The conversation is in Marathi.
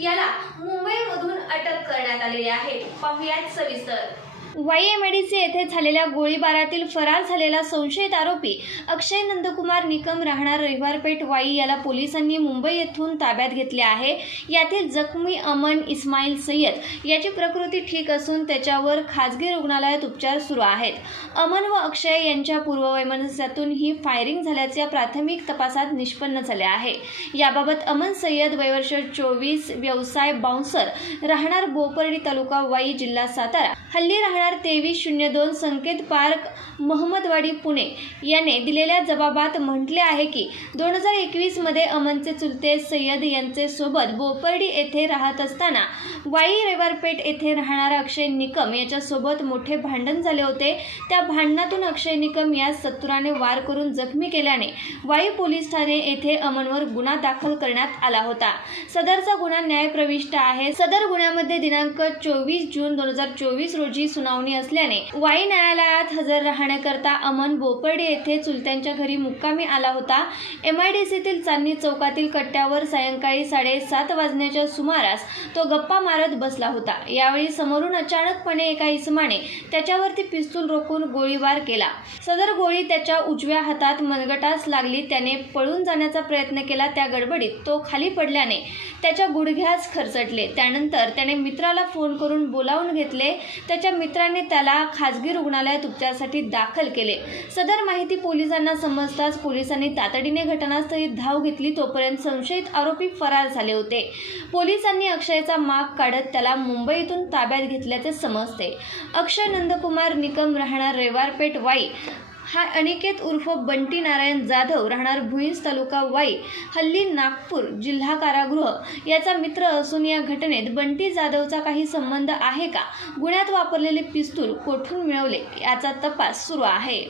याला मुंबईमधून अटक करण्यात आलेली आहे। पाहुयात सविस्तर। YMDC येथे झालेल्या गोळीबारातील फरार झालेला संशयित आरोपी अक्षय नंदकुमार निकम राहणार रविवारपेठ वाई याला पोलिसांनी मुंबई येथून ताब्यात घेतले आहे। यातील जखमी अमन इस्माईल सय्यद याची प्रकृती ठीक असून त्याच्यावर खासगी रुग्णालयात उपचार सुरू आहेत। अमन व अक्षय यांच्या पूर्ववैमनस्यातून ही फायरिंग झाल्याचे प्राथमिक तपासात निष्पन्न झाले आहे। याबाबत अमन सय्यद वयवर्ष 24 व्यवसाय बाउन्सर राहणार बोपर्डी तालुका वाई जिल्हा सातारा हल्ली राहणार 2302 संकेत पार्क महमदवाडी पुणे याने दिलेल्या जबाबात म्हटले आहे की 2021 मध्ये अमनचे चुलते सय्यद यांचे सोबत बोपर्डी येथे राहत असताना वाई रविवारपेठ येथे राहणारा अक्षय निकम याच्या सोबत मोठे भांडण झाले होते। त्या भांडणातून अक्षय निकम यास सत्तुराने वार करून जखमी केल्याने वाई पोलीस ठाणे येथे अमनवर गुन्हा दाखल करण्यात आला होता। सदरचा गुन्हा न्यायप्रविष्ट आहे। सदर गुन्ह्यामध्ये दिनांक 24 जून 2024 रोजी सुनावणी असल्याने वाई न्यायालयात हजर राहण्याकरता अमन बोपर्डे येथे चुलत्यांच्या घरी मुक्कामी आला होता। MIDCतील चांदणी चौकातील कट्ट्यावर सायंकाळी 7:30 वाजण्याच्या सुमारास तो गप्पा मारत बसला होता। यावेळी समोरून अचानकपणे एका इसमाने त्याच्यावरती पिस्तूल रोखून गोळीबार केला। सदर गोळी त्याच्या उजव्या हातात मनगटास लागली। त्याने पळून जाण्याचा प्रयत्न केला। त्या गडबडीत तो खाली पडल्याने त्याच्या गुडघ्यास खरचटले। त्यानंतर त्याने मित्राला फोन करून बोलावून घेतले। त्याच्या मित्राने त्याला खासगी रुग्णालयात उपचारासाठी दाखल केले। सदर माहिती पोलिसांना समजताच पोलिसांनी तातडीने घटनास्थळी धाव घेतली। तोपर्यंत संशयित आरोपी फरार झाले होते। पोलिसांनी अक्षयचा माग काढत त्याला मुंबईतून ताब्यात घेतल्याचे समजते। अक्षय नंदकुमार निकम राहणार रविवारपेठ वाई हा अनिकेत उर्फ बंटी नारायण जाधव राहणार भुईंज तालुका वाई हल्ली नागपूर जिल्हा कारागृह याचा मित्र असून या घटनेत बंटी जाधवचा काही संबंध आहे का, गुन्ह्यात वापरलेले पिस्तूल कोठून मिळवले याचा तपास सुरू आहे।